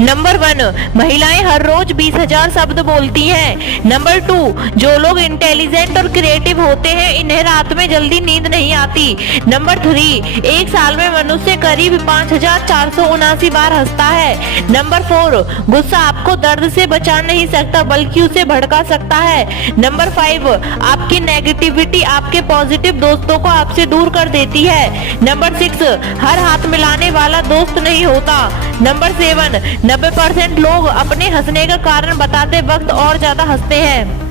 Number 1, महिलाएं हर रोज 20,000 शब्द बोलती हैं। नंबर 2, जो लोग इंटेलिजेंट और क्रिएटिव होते हैं इन्हें रात में जल्दी नींद नहीं आती। नंबर 3, एक साल में मनुष्य करीब 5,479 बार हंसता है। नंबर 4, गुस्सा आपको दर्द से बचा नहीं सकता बल्कि उसे भड़का सकता है। नंबर 5, आपकी नेगेटिविटी आपके पॉजिटिव दोस्तों को आपसे दूर कर देती है। नंबर 6, हर हाथ मिलाने वाला दोस्त नहीं होता। नंबर 7, 90% लोग अपने हंसने का कारण बताते वक्त और ज्यादा हंसते हैं।